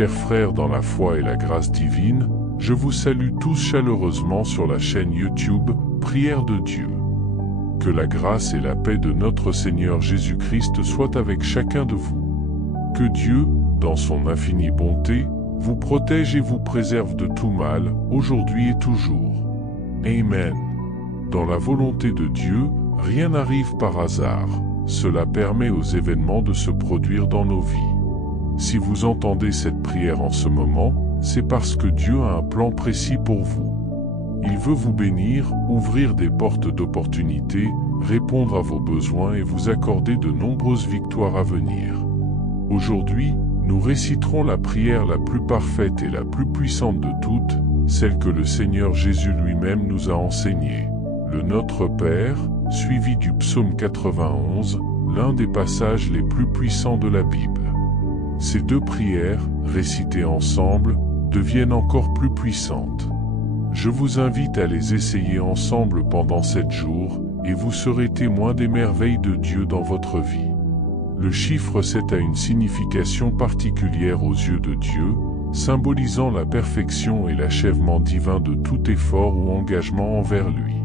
Chers frères dans la foi et la grâce divine, je vous salue tous chaleureusement sur la chaîne YouTube Prière de Dieu. Que la grâce et la paix de notre Seigneur Jésus-Christ soient avec chacun de vous. Que Dieu, dans son infinie bonté, vous protège et vous préserve de tout mal, aujourd'hui et toujours. Amen. Dans la volonté de Dieu, rien n'arrive par hasard. Cela permet aux événements de se produire dans nos vies. Si vous entendez cette prière en ce moment, c'est parce que Dieu a un plan précis pour vous. Il veut vous bénir, ouvrir des portes d'opportunités, répondre à vos besoins et vous accorder de nombreuses victoires à venir. Aujourd'hui, nous réciterons la prière la plus parfaite et la plus puissante de toutes, celle que le Seigneur Jésus lui-même nous a enseignée, le Notre Père, suivi du psaume 91, l'un des passages les plus puissants de la Bible. Ces deux prières, récitées ensemble, deviennent encore plus puissantes. Je vous invite à les essayer ensemble pendant 7 jours, et vous serez témoin des merveilles de Dieu dans votre vie. Le chiffre 7 a une signification particulière aux yeux de Dieu, symbolisant la perfection et l'achèvement divin de tout effort ou engagement envers lui.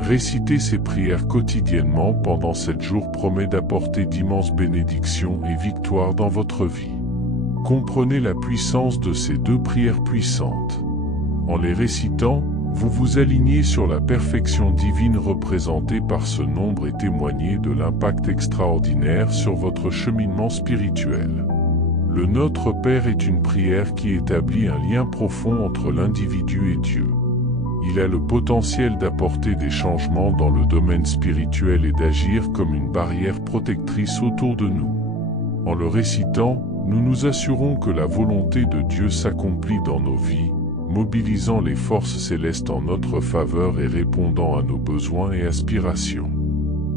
Réciter ces prières quotidiennement pendant 7 jours promet d'apporter d'immenses bénédictions et victoires dans votre vie. Comprenez la puissance de ces deux prières puissantes. En les récitant, vous vous alignez sur la perfection divine représentée par ce nombre et témoignez de l'impact extraordinaire sur votre cheminement spirituel. Le Notre Père est une prière qui établit un lien profond entre l'individu et Dieu. Il a le potentiel d'apporter des changements dans le domaine spirituel et d'agir comme une barrière protectrice autour de nous. En le récitant, nous nous assurons que la volonté de Dieu s'accomplit dans nos vies, mobilisant les forces célestes en notre faveur et répondant à nos besoins et aspirations.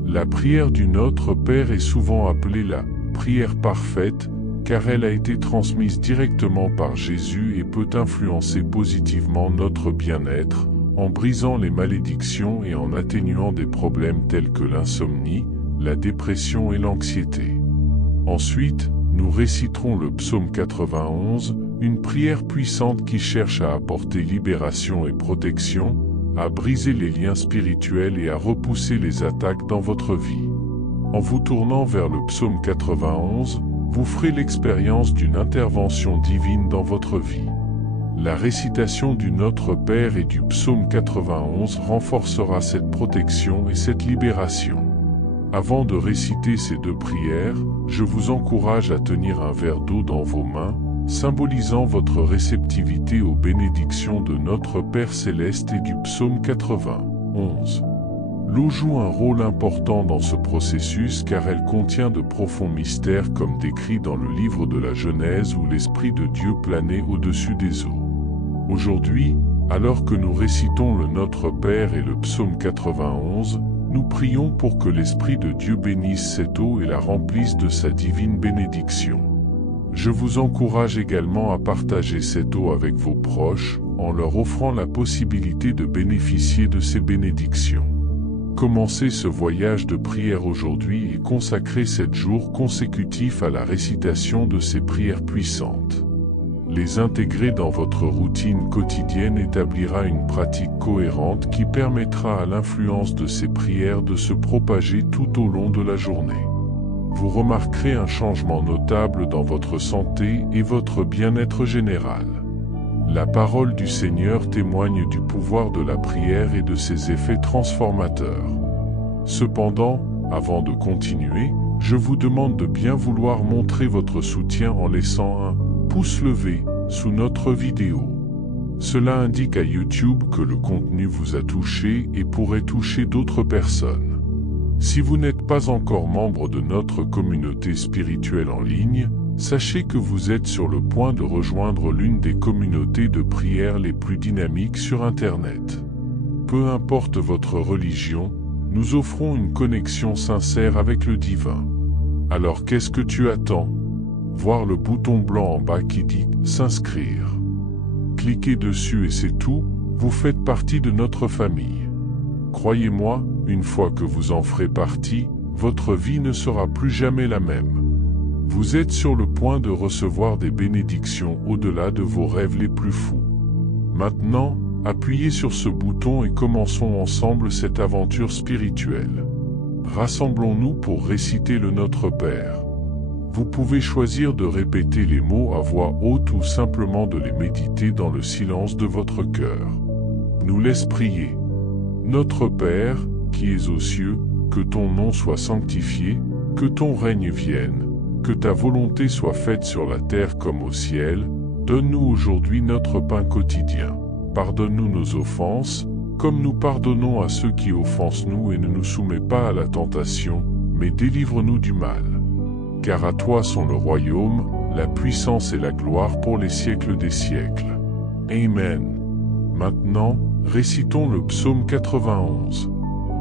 La prière du Notre Père est souvent appelée la prière parfaite, car elle a été transmise directement par Jésus et peut influencer positivement notre bien-être, en brisant les malédictions et en atténuant des problèmes tels que l'insomnie, la dépression et l'anxiété. Ensuite, nous réciterons le psaume 91, une prière puissante qui cherche à apporter libération et protection, à briser les liens spirituels et à repousser les attaques dans votre vie. En vous tournant vers le psaume 91, vous ferez l'expérience d'une intervention divine dans votre vie. La récitation du Notre Père et du psaume 91 renforcera cette protection et cette libération. Avant de réciter ces deux prières, je vous encourage à tenir un verre d'eau dans vos mains, symbolisant votre réceptivité aux bénédictions de Notre Père Céleste et du psaume 91. L'eau joue un rôle important dans ce processus car elle contient de profonds mystères comme décrit dans le livre de la Genèse où l'Esprit de Dieu planait au-dessus des eaux. Aujourd'hui, alors que nous récitons le Notre Père et le psaume 91, nous prions pour que l'Esprit de Dieu bénisse cette eau et la remplisse de sa divine bénédiction. Je vous encourage également à partager cette eau avec vos proches, en leur offrant la possibilité de bénéficier de ces bénédictions. Commencez ce voyage de prière aujourd'hui et consacrez 7 jours consécutifs à la récitation de ces prières puissantes. Les intégrer dans votre routine quotidienne établira une pratique cohérente qui permettra à l'influence de ces prières de se propager tout au long de la journée. Vous remarquerez un changement notable dans votre santé et votre bien-être général. La parole du Seigneur témoigne du pouvoir de la prière et de ses effets transformateurs. Cependant, avant de continuer, je vous demande de bien vouloir montrer votre soutien en laissant un pouce levé sous notre vidéo. Cela indique à YouTube que le contenu vous a touché et pourrait toucher d'autres personnes. Si vous n'êtes pas encore membre de notre communauté spirituelle en ligne, sachez que vous êtes sur le point de rejoindre l'une des communautés de prière les plus dynamiques sur Internet. Peu importe votre religion, nous offrons une connexion sincère avec le divin. Alors qu'est-ce que tu attends? Voir le bouton blanc en bas qui dit « S'inscrire ». Cliquez dessus et c'est tout, vous faites partie de notre famille. Croyez-moi, une fois que vous en ferez partie, votre vie ne sera plus jamais la même. Vous êtes sur le point de recevoir des bénédictions au-delà de vos rêves les plus fous. Maintenant, appuyez sur ce bouton et commençons ensemble cette aventure spirituelle. Rassemblons-nous pour réciter le Notre Père. Vous pouvez choisir de répéter les mots à voix haute ou simplement de les méditer dans le silence de votre cœur. Nous laisse prier. Notre Père, qui es aux cieux, que ton nom soit sanctifié, que ton règne vienne, que ta volonté soit faite sur la terre comme au ciel. Donne-nous aujourd'hui notre pain quotidien. Pardonne-nous nos offenses, comme nous pardonnons à ceux qui offensent nous, et ne nous soumets pas à la tentation, mais délivre-nous du mal. Car à toi sont le royaume, la puissance et la gloire pour les siècles des siècles. Amen. Maintenant, récitons le psaume 91.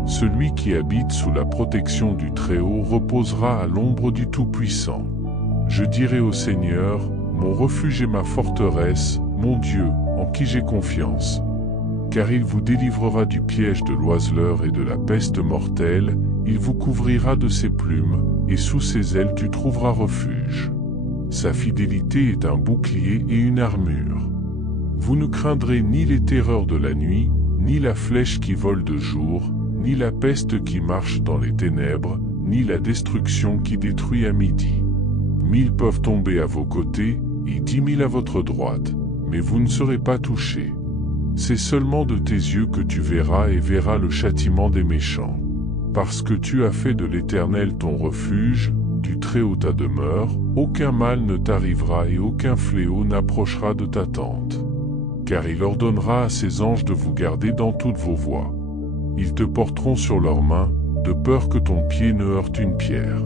Celui qui habite sous la protection du Très-Haut reposera à l'ombre du Tout-Puissant. Je dirai au Seigneur, mon refuge et ma forteresse, mon Dieu, en qui j'ai confiance. Car il vous délivrera du piège de l'oiseleur et de la peste mortelle, il vous couvrira de ses plumes, et sous ses ailes tu trouveras refuge. Sa fidélité est un bouclier et une armure. Vous ne craindrez ni les terreurs de la nuit, ni la flèche qui vole de jour, ni la peste qui marche dans les ténèbres, ni la destruction qui détruit à midi. 1000 peuvent tomber à vos côtés, et 10 000 à votre droite, mais vous ne serez pas touchés. C'est seulement de tes yeux que tu verras et verras le châtiment des méchants. Parce que tu as fait de l'Éternel ton refuge, du Très-Haut ta demeure, aucun mal ne t'arrivera et aucun fléau n'approchera de ta tente. Car il ordonnera à ses anges de vous garder dans toutes vos voies. Ils te porteront sur leurs mains, de peur que ton pied ne heurte une pierre.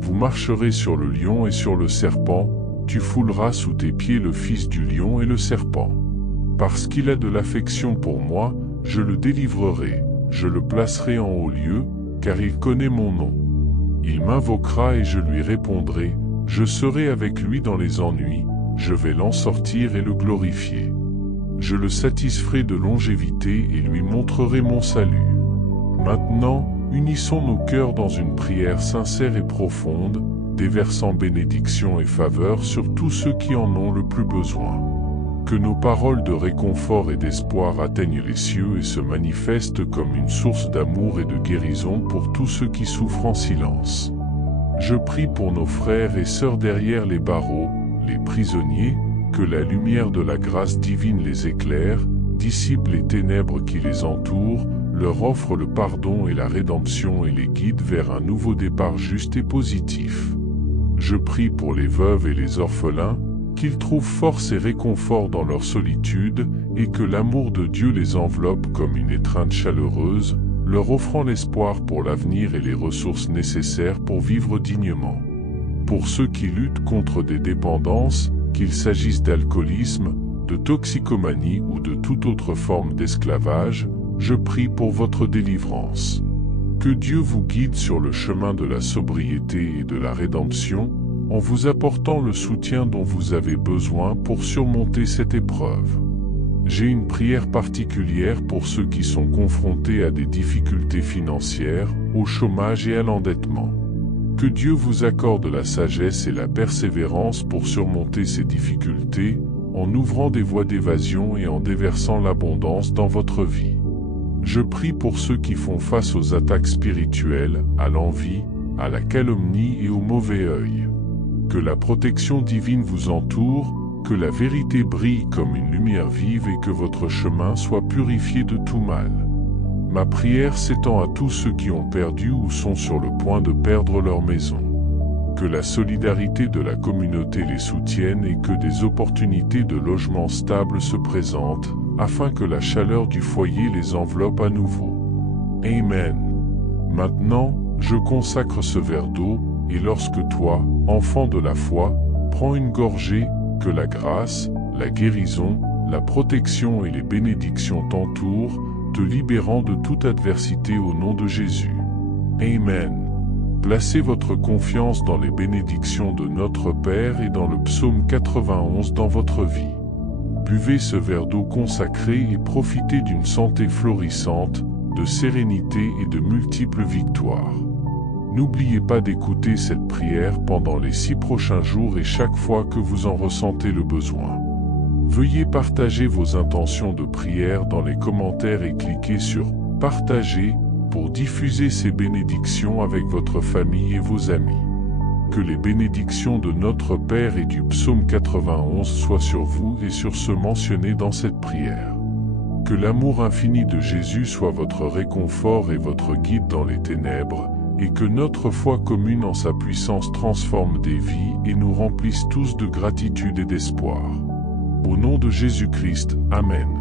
Vous marcherez sur le lion et sur le serpent, tu fouleras sous tes pieds le fils du lion et le serpent. Parce qu'il a de l'affection pour moi, je le délivrerai, je le placerai en haut lieu, car il connaît mon nom. Il m'invoquera et je lui répondrai, je serai avec lui dans les ennuis, je vais l'en sortir et le glorifier. Je le satisferai de longévité et lui montrerai mon salut. Maintenant, unissons nos cœurs dans une prière sincère et profonde, déversant bénédiction et faveur sur tous ceux qui en ont le plus besoin. Que nos paroles de réconfort et d'espoir atteignent les cieux et se manifestent comme une source d'amour et de guérison pour tous ceux qui souffrent en silence. Je prie pour nos frères et sœurs derrière les barreaux, les prisonniers, que la lumière de la grâce divine les éclaire, dissipe les ténèbres qui les entourent, leur offre le pardon et la rédemption et les guide vers un nouveau départ juste et positif. Je prie pour les veuves et les orphelins, qu'ils trouvent force et réconfort dans leur solitude, et que l'amour de Dieu les enveloppe comme une étreinte chaleureuse, leur offrant l'espoir pour l'avenir et les ressources nécessaires pour vivre dignement. Pour ceux qui luttent contre des dépendances, qu'il s'agisse d'alcoolisme, de toxicomanie ou de toute autre forme d'esclavage, je prie pour votre délivrance. Que Dieu vous guide sur le chemin de la sobriété et de la rédemption, en vous apportant le soutien dont vous avez besoin pour surmonter cette épreuve. J'ai une prière particulière pour ceux qui sont confrontés à des difficultés financières, au chômage et à l'endettement. Que Dieu vous accorde la sagesse et la persévérance pour surmonter ces difficultés, en ouvrant des voies d'évasion et en déversant l'abondance dans votre vie. Je prie pour ceux qui font face aux attaques spirituelles, à l'envie, à la calomnie et au mauvais œil. Que la protection divine vous entoure, que la vérité brille comme une lumière vive et que votre chemin soit purifié de tout mal. Ma prière s'étend à tous ceux qui ont perdu ou sont sur le point de perdre leur maison. Que la solidarité de la communauté les soutienne et que des opportunités de logement stable se présentent, afin que la chaleur du foyer les enveloppe à nouveau. Amen. Maintenant, je consacre ce verre d'eau, et lorsque toi, enfant de la foi, prends une gorgée, que la grâce, la guérison, la protection et les bénédictions t'entourent, te libérant de toute adversité au nom de Jésus. Amen. Placez votre confiance dans les bénédictions de notre Père et dans le psaume 91 dans votre vie. Buvez ce verre d'eau consacré et profitez d'une santé florissante, de sérénité et de multiples victoires. N'oubliez pas d'écouter cette prière pendant les 6 prochains jours et chaque fois que vous en ressentez le besoin. Veuillez partager vos intentions de prière dans les commentaires et cliquez sur « Partager » pour diffuser ces bénédictions avec votre famille et vos amis. Que les bénédictions de notre Père et du psaume 91 soient sur vous et sur ceux mentionnés dans cette prière. Que l'amour infini de Jésus soit votre réconfort et votre guide dans les ténèbres, et que notre foi commune en sa puissance transforme des vies et nous remplisse tous de gratitude et d'espoir. Au nom de Jésus-Christ, Amen.